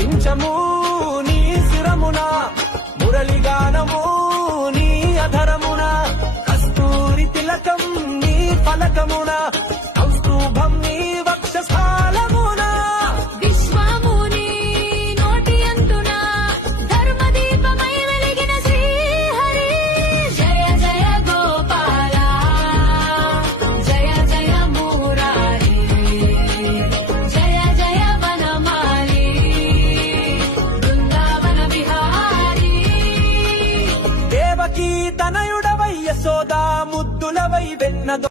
కించము నీ శిరమున మురళిగానము నీ అధరమున కస్తూరి తిలకం నీ ఫలకమున కౌస్తుభం నీ వక్షస్థాలమున విశ్వముని నోటి అంటున ధర్మదీపమై వెలిగిన శ్రీహరి జయ జయ గోపాల జయ జయ మురారి జయ జయ వనమాలి బృందావన విహారీ దేవకీ తనయుడవై యశోదా ముద్దులవై వెన్నదో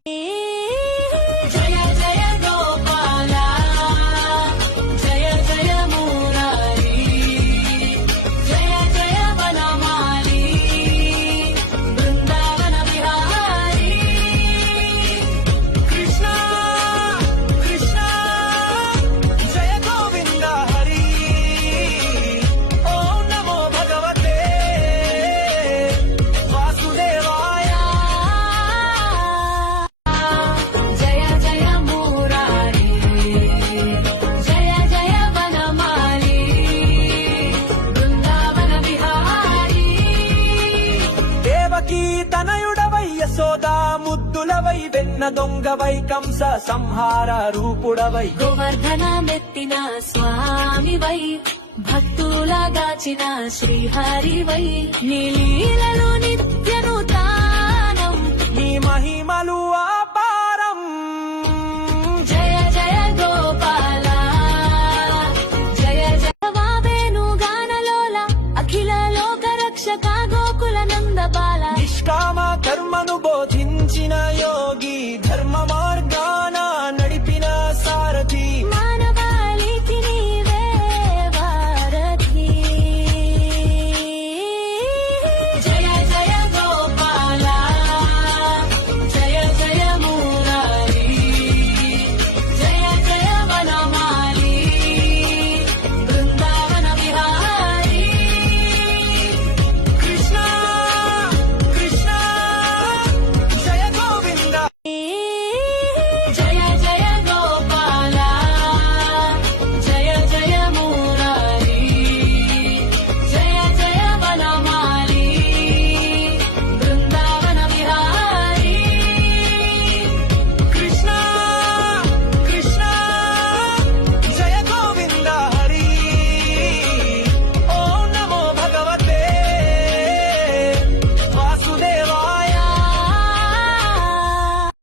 జయ జయ గోపాల జయ జయ మురారి జయ జయ వనమాలి బృందావన విహారీ కృష్ణ కృష్ణ జయ గోవింద హరి ఓం నమో భగవతే వాసుదేవాయ జయ జయ మురారి జయ జయ వనమాలి బృందావన విహారీ దేవకీ తనయుడవై యశోదా ముద్దులవై వెన్న దొంగవై కంస సంహార రూపుడవై గోవర్ధనమెత్తిన స్వామివై భక్తులగాచిన శ్రీహరివై నీ లీలలు నిత్యను తానం నీ మహిమలు